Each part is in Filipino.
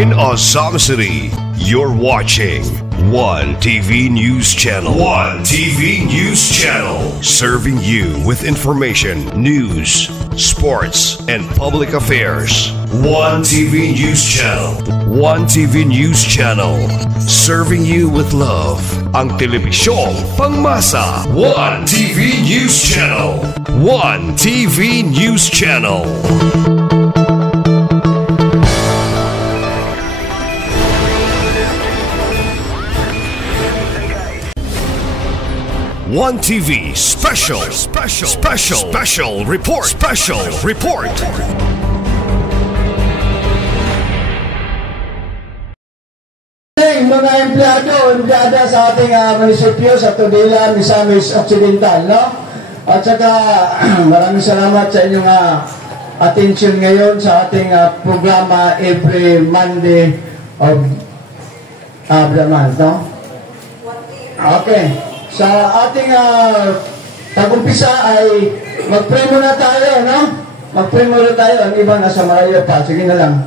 In Azam City, you're watching One TV News Channel. One TV News Channel. Serving you with information, news, sports, and public affairs. One TV News Channel. One TV News Channel. Serving you with love. Ang telebisyong pangmasa. One TV News Channel. One TV News Channel. One TV special report. Mga empleyada sa ating munisipyo sa Tudela, Misamis Occidental, no? At saka maraming salamat sa inyong attention ngayon sa ating programa every Monday of the month, no? Okay. Sa ating pag-umpisa ay mag-pray muna tayo, no? Mag-pray muna tayo. Ang iba nasa malayo pa. Sige na lang.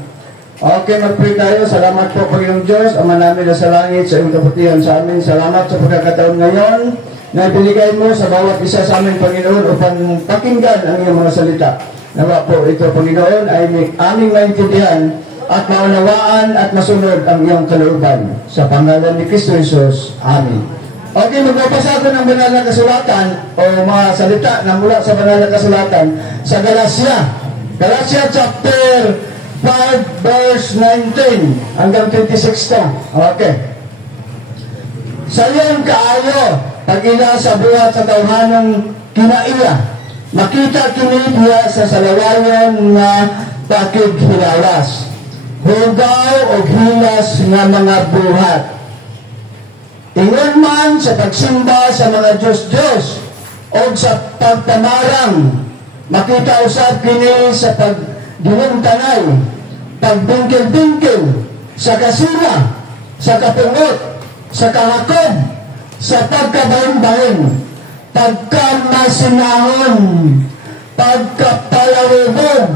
Okay, mag-pray tayo. Salamat po, Panginoong Diyos, Ama namin na sa langit, sa iyong kabutihan sa amin. Salamat sa pagkakataon ngayon na binigay mo sa bawat isa sa amin, Panginoon, upang pakinggan ang iyong mga salita. Nawa po ito, Panginoon, ay aming maintindihan at maunawaan at masunod ang iyong kalooban. Sa pangalan ni Kristo Jesus. Amen. Okay, magbabasa ako ng banal na kasulatan o mga salita na mula sa banal na kasulatan sa Galatia. Galatia chapter 5 verse 19 hanggang 26 to. Okay. Sayon kaayo pag-ila sa buhat sa tawhanang kinaiya. Makita kini diya sa salawayan nga takig hilawas. Hugaw o hilas nga mga buhat. Ingon man sa pagsimba sa mga Diyos-Diyos o sa pagtamarang, makita usab kini sa pagdinuntanay, pagbingkil-bingkil, sa kasina, sa kapungot, sa kahakob, sa pagkabahin-bahin, pagkamasinahon, pagkapalawibog,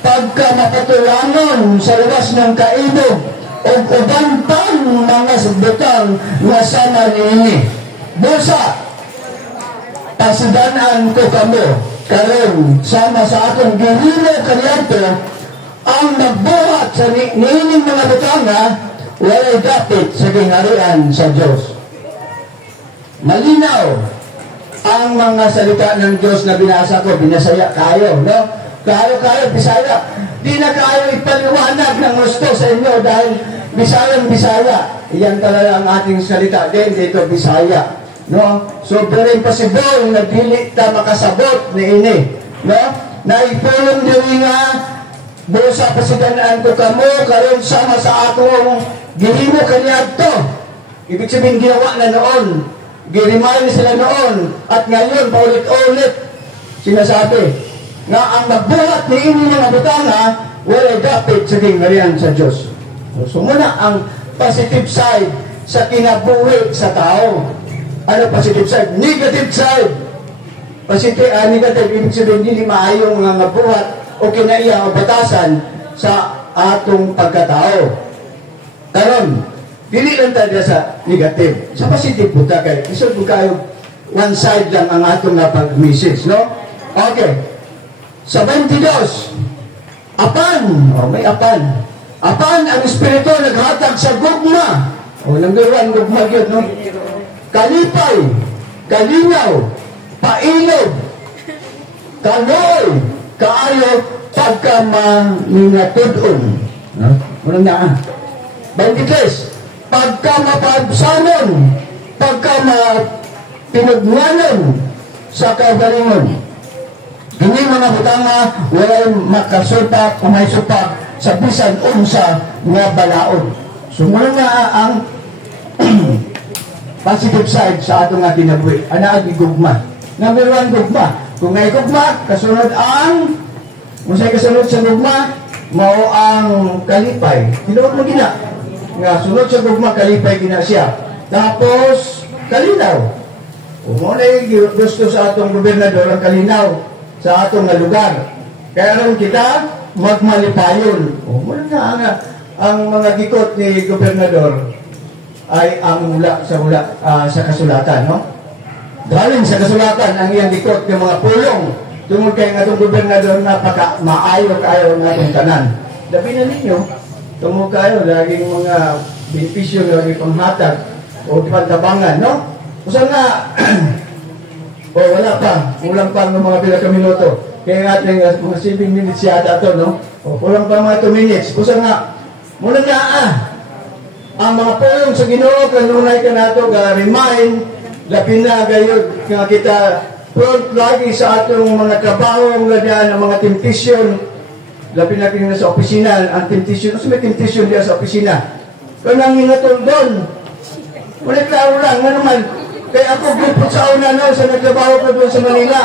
pagkamapatulangon sa luwas ng kaibog, o uban pang mga butang na sama niini. Busa, pasidanan ko kamo, karon sama sa akong gihilo kaniyadto, ang nagbuhat sa niining mga butang walay dapit sa gingharian sa Diyos. Malinaw ang mga salita ng Diyos na binasa ko, binasaya kayo, no? Kayo, Bisaya. Di na kayo ipaliwanag ng gusto sa inyo dahil Bisaya. Iyan talaga ang ating salita din dito, Bisaya. No? So, very impossible na dili ta makasabot ni ini. No? Naipulong nyo nga, busa pasidanaan ko kamo, karon sama sa akong gihimo kaniyadto. Ibig sabihin, ginawa na noon. Girimay sila noon. At ngayon, paulit-ulit, sinasabi, na ang nagbuhat ni ini mga butanga walay dapit sa gingharian sa Diyos. So muna ang positive side sa kinabuhi sa tao. Ano positive side? Negative side. Negative, ibig sabihin hindi maayong mga nabuhat o kinaiya o batasan sa atong pagkatao. Karon, dili lang tayo sa negative. Sa positive po kayo. Isod po kayo, one side lang ang atong pag-message, no? Okay. Sa 22, apan, may apan. Apan, ang Espiritu naghatag sa gugma. Number 1, gugma yun, no? Kalipay, kalinaw, pailog, kanoy, kaayo, pagkamaninatudon. Walang na, 23, pagkamapagsanon, pagkamapinagwanon sa kagalingon. Hindi mga butanga walay makasupak o may supak sa bisan unsa nga balaod. So muna nga ang positive side sa atong kinabuhi. Ana ang gugma. Number 1, gugma. Kung may gugma, kasunod ang unsay kasunod sa gugma, mao ang kalipay. Tinuod mo gina. Nga sunod sa gugma, kalipay gina siya. Tapos kalinaw. Kung na yung gusto sa atong gobernador ang kalinaw sa atong lugar. Kaya rin kita magmalipayon. Muna nga ang mga gikot ni Gobernador ay ang sa kasulatan, no? Galing sa kasulatan ang iyang gikot ng mga pulong tungod kay nga itong Gobernador napaka maayo kayo ng atong tanan. Labi na ninyo, tungod kayo, laging mga benepisyo, laging panghatag o pantabangan, no? Usa nga, o wala pa, ulang pa ng mga pila ka minuto. Kaya ating mga 7 minutes yata ito, no? O ulang pa mga 2 minutes. Usa nga, muna nga ang mga pulong sa Ginoo kanunay ka nato ga remind labi na gayud nga kita front lagi sa atong mga trabaho nga diyan ang mga temptation labi na kini sa opisina ang temptation sa may temptation diya sa opisina kanang hinatol doon ulit klaro lang nga naman kay ako gupot sa una no sa nagtrabaho ko doon sa Manila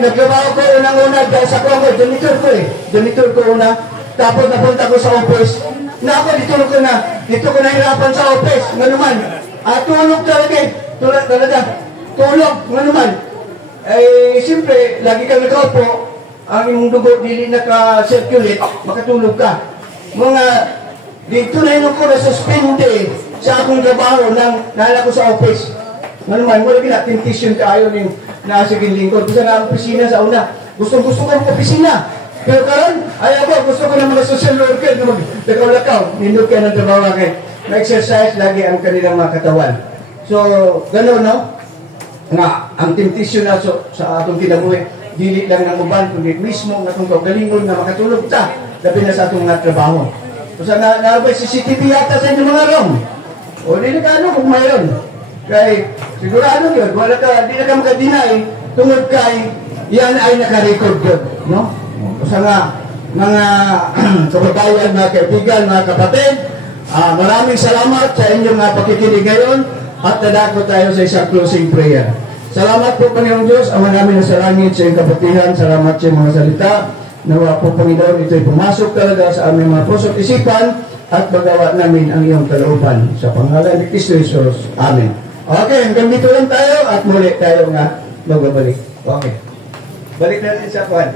nagtrabaho ko unang-una dahil sa Congo janitor ko una tapos napunta ko sa office na ako dito ko na hirapan sa office nga naman tulog talaga tulog nga naman siyempre lagi kang nakaupo ang imong dugo dili naka-circulate makatulog ka mga dito na yun ko na-suspende sa akong trabaho nang nahala ko sa office nga naman wala temptation kaayo ning nasiging lingkod kasi na ang opisina sa una gusto ko ang opisina pero karon ayaw ko gusto ko ng mga social worker na magdakaw-lakaw nindot kayo ng trabaho kay na-exercise lagi ang kanilang mga katawan so gano'n no nga ang temptation na sa atong kinabuhi dili lang ng uban kundi mismo nga itong kaugalingon na makatulog ta labi na sa atong nga trabaho so sa nabay CCTV yata sa inyong mga room o di na ka kung mayroon kay sigurado yun wala ka di na ka makadinay tungod kay yan ay naka-record yun no sa mga kababayan, mga kaibigan, mga kapatid, maraming salamat sa inyong pakikinig ngayon at dadako tayo sa isang closing prayer. Salamat po Panginoong Diyos, Ama namin sa langit, sa iyong kabutihan, salamat sa mga salita. Nawa po Panginoon, ito'y pumasok talaga sa aming mga puso't isipan at magawa namin ang iyong kalooban. Sa pangalan ni Kristo Jesus. Amen. Okay, hanggang dito lang tayo at muli tayo nga magbabalik. Okay. Balik natin sa kwan.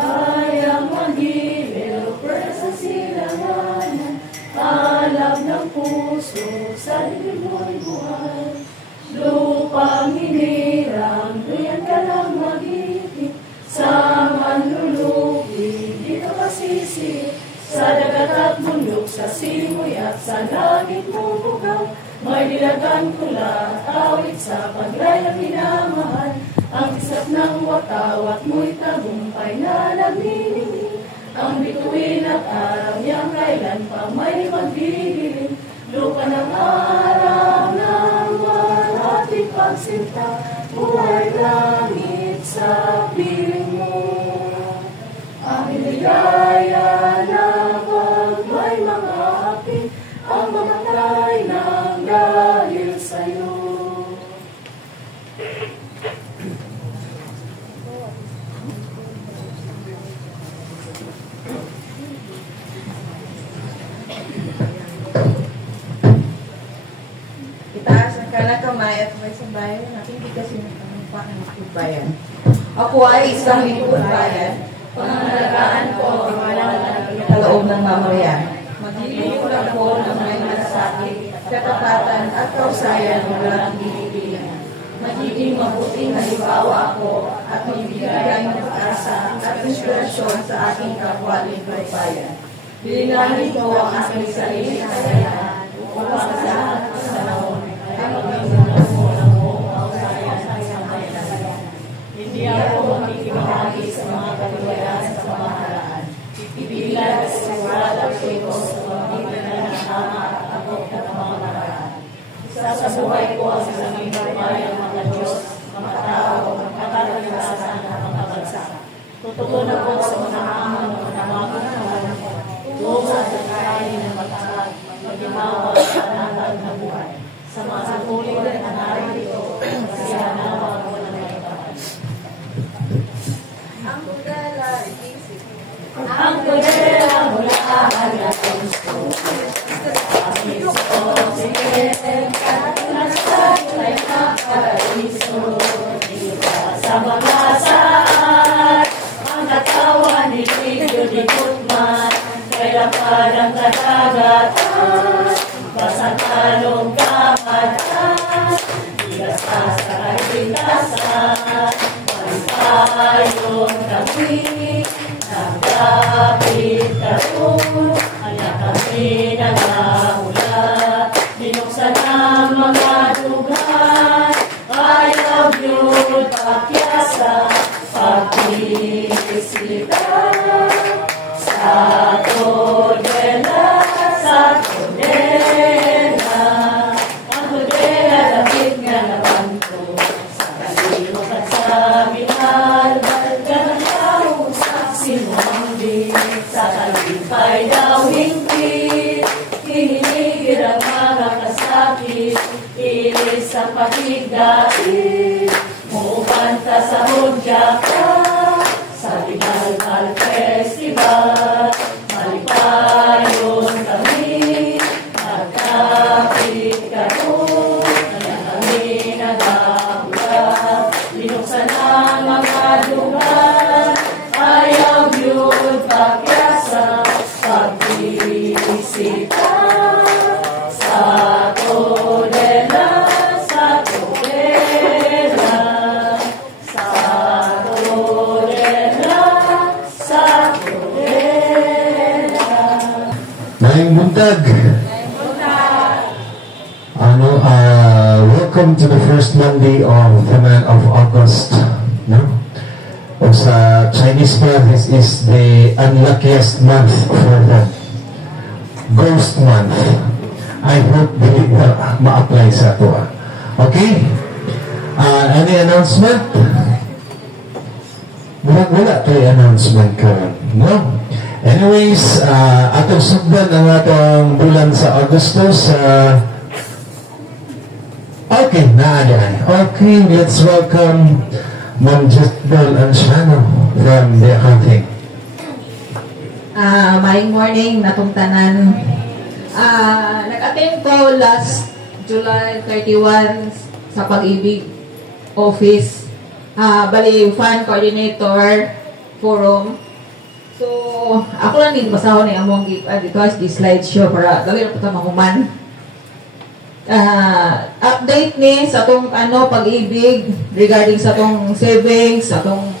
Kaya magiliw sa silanganan, alab ng puso sa dilim mo'y buhay. Lupang hinirang, duyan ka lang mag-ibig, sa manlulubi, dito ka sisi, sa dagat at bundok, sa simoy at sa langit mo bugaw. May dilagan kula, awit sa paglaya minamahal, ang isap ng watawat mo'y tagumpay na nagniningning. Ang bituin at araw niyang kailan pa may magdidilim. Lupa ng araw ng ating pagsinta, buhay langit sa piling mo. Ang ligaya na pag may mga api, ang mamatay ng dahil sa'yo. Itaas ang kanang kamay at may sambayan natin hindi kasi nagpanumpa ng bayan. Ako ay isang lingkod bayan. Pangalagaan ko ang walang kaloob ng mamayan. Maglilingkod ako ng may malasakit, katapatan at kausayan walang pilipilan. Magiging mabuting halimbawa ako at magbibigay ng pag-asa at inspirasyon sa aking kapwa-lingkod bayan. Bilinahin ko ang aking sarili na kayaan upang sa lahat ng panahon ay magmumulang mo ng buong kausayan at sambayan. Hindi ako makikibahagi sa mga kaliwayan sa pamahalaan. Ibilag at sigurado ko sa pamagitan ng tama at abot na pamamaraan. Sa buhay ko ang sasangin buhay ng mga Diyos, mga tao, magkakalasan at mga bansa. Tututunan ko sa mga hamon ng mga mamamahan ko. Tungkol sa kain ng matangag, magdimawa sa anatag na buhay. Sa mga sapulit na narito, kasi hanawa ko na may ibahan. Ang pagdala, isip. Ang pagdala mula ang natunso. Ang iso, sige, at nasay ay nakaraiso. Sa mga saan, ang katawan dilig yun ikot man, kay lapad ang kadagatan, basang anong kamatan, sa kaligtasan, palipayon kami, nagdapit karoon, ala kami nangahulat, binuksan ang mga dugan, ayaw yun pakyasa, pagkisita, sa todela, sa todela, ang todela lapit nga nabanto, sa kalilok at sa minal, ganang tao sa sinundi, sa kalipay daw hingpit, hiniligid ang mga kasakit, ilis ang patigdait, mukanta sa hudya ka, sa Binalmal Festival, malipayon kami, nagkapit karoon, kaya kami nagahula, binuksan ang mga lugar, ayaw yun pakyasa, pagbisita, sa todela, sa todela, sa todela, sa todela. Maayong buntag. Welcome to the first Monday of the month of August. No? O sa Chinese pa, this is the unluckiest month for the ghost month. I hope dili na ma-apply sa ito. Okay? Any announcement? Wala tayo announcement ka. No? Anyways, atong sugdan ang atong bulan sa Agosto sa okay, naalala. Okay, let's welcome Ma'am Jezbel Anciano from the accounting. Maayong morning, natong tanan. Nag-attend ko last July 31 sa Pag-ibig office. Bali, fan coordinator forum. So, ako lang din basahon na yung among dito as the slideshow para gawin na po ito mahuman. Update ni sa itong Pag-ibig regarding sa itong savings, sa itong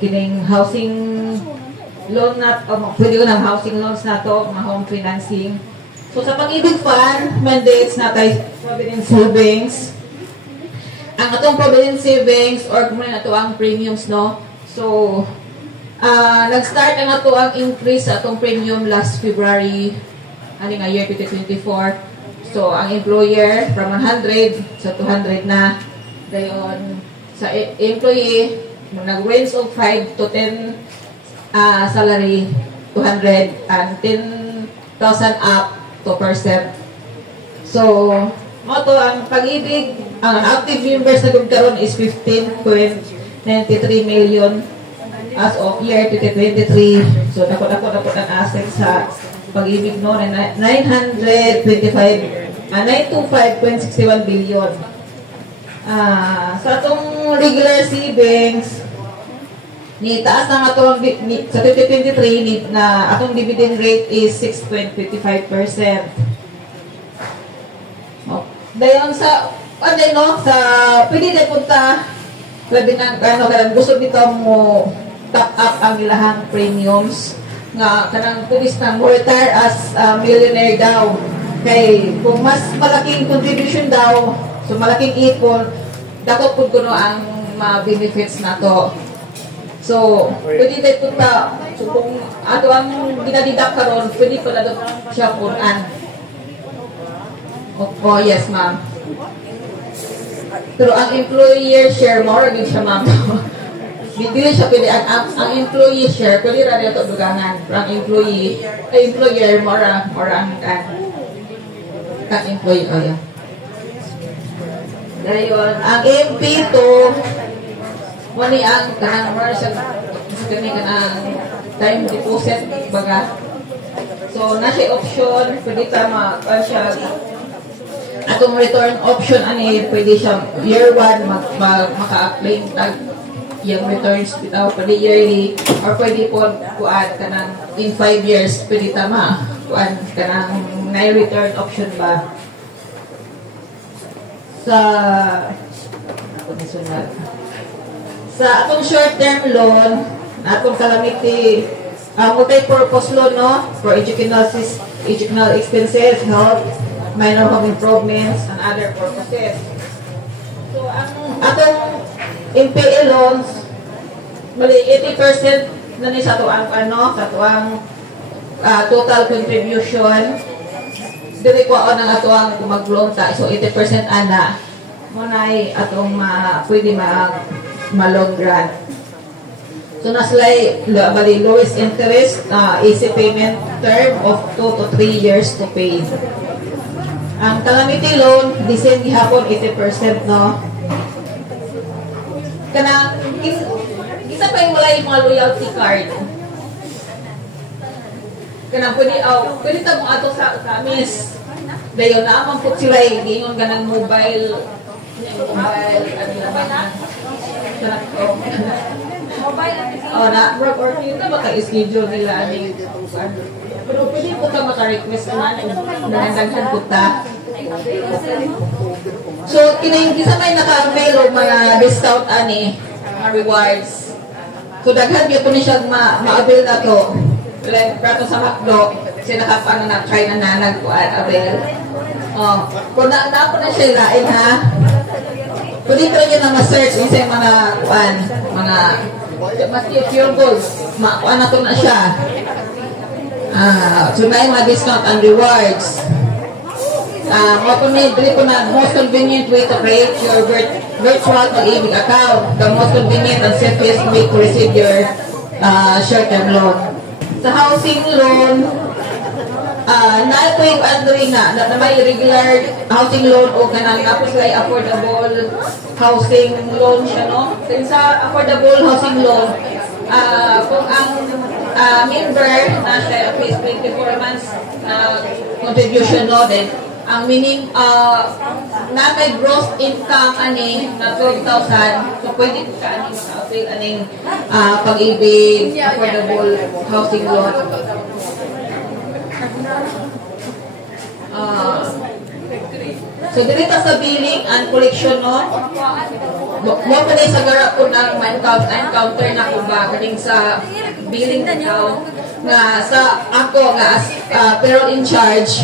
kining housing loan na, pwede ko ng housing loans na to, mga home financing. So sa Pag-ibig Fund, mandates na tayo provident savings. Ang atong provident savings, or kung na ito ang premiums, no? So, nag-start ang ito ang increase sa atong premium last February, nga year 2024. So, ang employer from 100 sa 200 na. Gayon, sa employee, nag-range of 5 to 10 salary, 200 and 10,000 up 2%. So, ito ang Pag-ibig, ang active members na gumkaroon is 15.93 million as of year 2023. So, dako-dako ang assets sa Pag-ibig no, 925.61 billion. Sa itong regular savings, ni taas na nga ito sa 2023 na atong dividend rate is 6.55%. Dayon sa sa pwede na punta pwede na gusto nito mo top up ang ilahang premiums nga kanang pulis na mo retire as millionaire daw kay kung mas malaking contribution daw so malaking ipon dapat pud kuno ang benefits na to. So pwede tayo punta so kung ato ang ginadidak karon pwede pala daw siya punan. Oh yes ma'am. Pero ang employer share mo rin siya ma'am. Hindi siya pwede, ang employee share, pwede rin ito dugangan. Pero ang employer mo rin ang employee. Oh yeah. Ngayon, ang MP2, wani ang kanang mo siya, kani kanang time deposit baga. So, nasa option, pwede tama siya, atong return option ani pwede siya year 1 maka-apply tag yung returns bitaw pwede yearly or pwede po kuan kanang in 5 years pwede tama kuan kanang na-return option ba sa sa atong short-term loan atong calamity multi-purpose loan no for educational expenses, health, minor home improvements, and other purposes. So, ang atong NPA loans, bali 80% na ni sa tuang total contribution. Dili ko ako ng atong mag-loan ta. So, 80% ana mo na atong pwede ma-loan grant. So, naslay, bali, lowest interest, easy payment term of 2 to 3 years to pay. Ang calamity loan, design gihapon 80%, no? Kanang, isa pa yung wala yung mga loyalty card. Kanang, pwede ta mo ato sa amis. Dayon, naamang po sila yung gingon ganang mobile, na work or kita maka-schedule nila aning pero pwede po ka maka-request naman nangandaghan po ta. So kinahingisa may naka-avail o mga discount ani mga rewards. So daghan gyud po ni siya ma-avail na to. Like prato sa McDo kasi nakapang na try na nag-avail. Kung na po na siya lain ha. Pwede ko rin na ma-search yung mga mas yung goals, makuha na ito na siya. So na yung mga discount and rewards. Dili ko na most convenient way to create your virtual pag-ibig account. The most convenient and safest way to receive your short-term loan. Sa housing loan, na ito yung andring na may regular housing loan o kanang tapos ay affordable housing loan siya, no? Sa affordable housing loan, kung ang member na siya at least 24 months contribution, no? Then, ang na may gross income ani na 12,000, so pwede ka ani maka-avail aning pag-ibig affordable housing loan. So dito sa billing and collection, no, mo pa din sa garap ko ng encounter na ko ba kaning sa billing account nga sa ako nga as payroll in charge,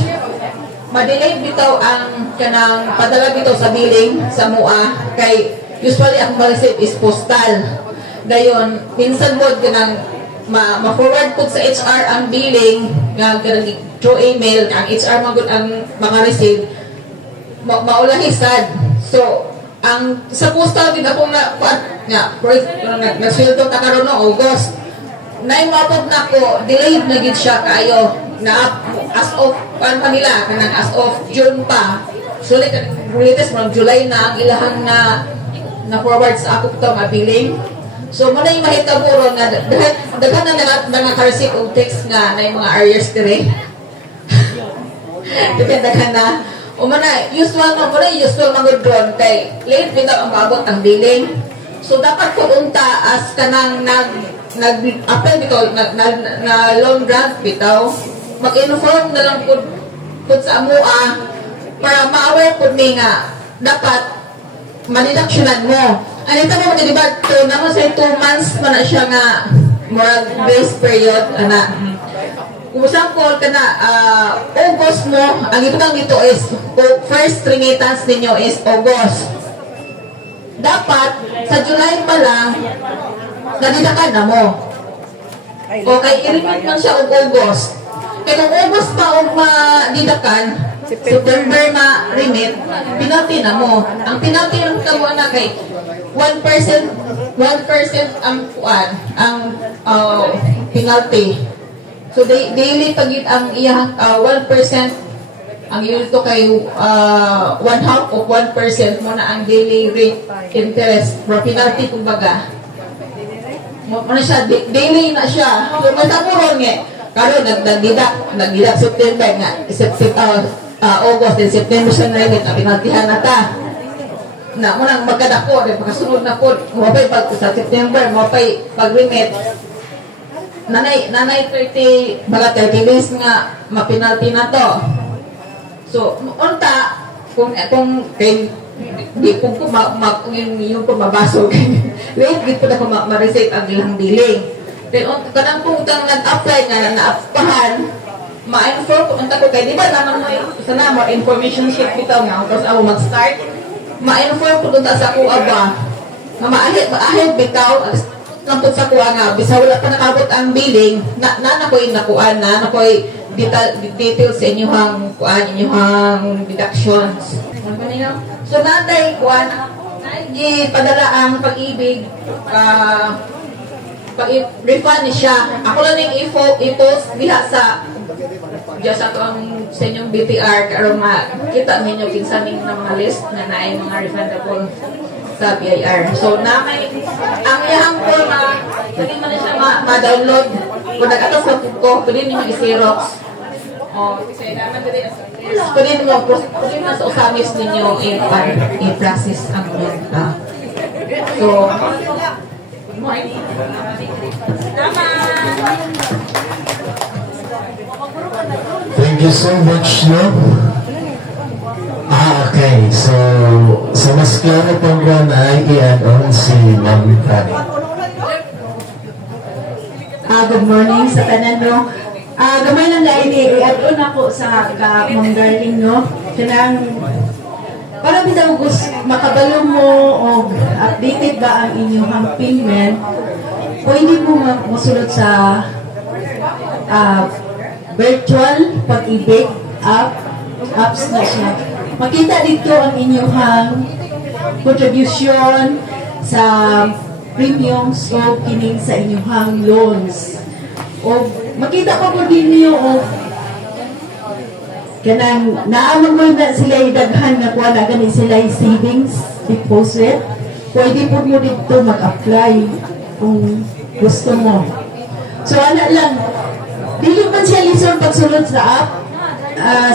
madelay bitaw ang kanang padala bitaw sa billing sa MUA kay usually ang ma-receive is postal. Dayon minsan mo kanang ma-forward po sa HR ang billing nga through email, ang HR magud ang mga-receive maulahisad. So ang sa postal gid ako nagsweldo ta karon no August nay mapod na ko delayed na gid siya kayo na as of nila kanang as of June pa, so latest from July na ang ilahang na forward sa ako to nga billing. So muna yung mahitabo nga daghan na naka-receive og text nga na yung mga arrears dire. Depende ka na. O mana, usual mag-drone kay late bitaw ang maabot ang billing. So dapat ko unta as kanang nag-apply bitaw na loan grant bitaw. Mag-inform na lang po sa MUA para ma-aware po mi nga dapat manilaksyonan mo. Anita mo diba naman sa 2 months pa na siya nga moral grace period ana. Kung example ka na August mo, ang ibutang dito is first remittance ninyo is August. Dapat sa July pa lang nadidakan na mo. Okay, i-remit man siya og August. Kaya kung August pa og madidakan, September ma-remit, penalty na mo. Ang penalty lang ka mo na kay 1% ang penalty. So daily pagit ang iyang 1% ang yun to kay 1/2 of 1% mo na ang daily rate interest for penalty kumbaga. Mo na siya daily na siya. So matamuron nga karon nagdidak September nga August and September sa remit na penaltihan na ta. na munang magkadako din pagkasunod na po mo pay pag sa September mo pay pag-remit nanay 30 mga 30 days nga mapinalty na to. So unta kung kay di ko yung mabasog late gid ko na ko ma-receive ang ilang billing. Then kanang kung nag-apply nga naapahan ma-inform ko unta ko kay di ba naman mo sana mo information sheet bitaw nga kasi ako mag-start ma-inform ko doon sa kuha ba nga maahid bitaw lampot sa kuha nga bisa wala pa nakabot ang billing na ko'y nakuha na ko'y details sa inyong kuha inyong deductions. So natay kuha padala ang pag-ibig pag-refund siya. Ako lang yung i-post diha sa just ako ang sa inyong BTR karon makita ninyo kinsaning na mga list na naay mga refundable sa BIR. So na may ang iyang form pwede mo na siya ma-download kung nag-atas na ko pwede ninyo i-xerox pwede ninyo sa usamis ninyo i-process ang so Thank you so much, no? Okay. So, sa mas klaro program ay i-add-on si Ma'am Fanny. Good morning sa tanan, no? Gamay lang dahil i-add-on ako sa Ma'am Darling, no? Kanang para bitaw gusto makabalo mo o updated ba ang inyong payment, pwede mo masulod sa virtual pag-ibig apps na siya. Makita dito ang inyong contribution sa premiums o kining sa inyong loans. O makita pa po din niyo o kanang naamang mo na sila daghan na kuha na ganin sila savings deposit. Pwede po mo dito mag-apply kung gusto mo. So ano lang, dili man siya lison pagsulod sa app.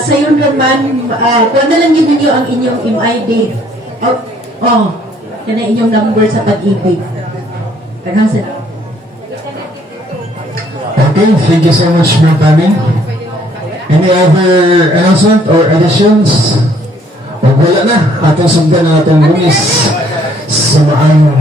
Sa yun naman, kuha na lang yun ang inyong MID. Yan ang inyong number sa pag-ibig. Taghang sila. Okay, thank you so much, Ma'am Fanny. Any other announcement or additions? Wag wala na. Atong sundan na atong bumis. Sumaan.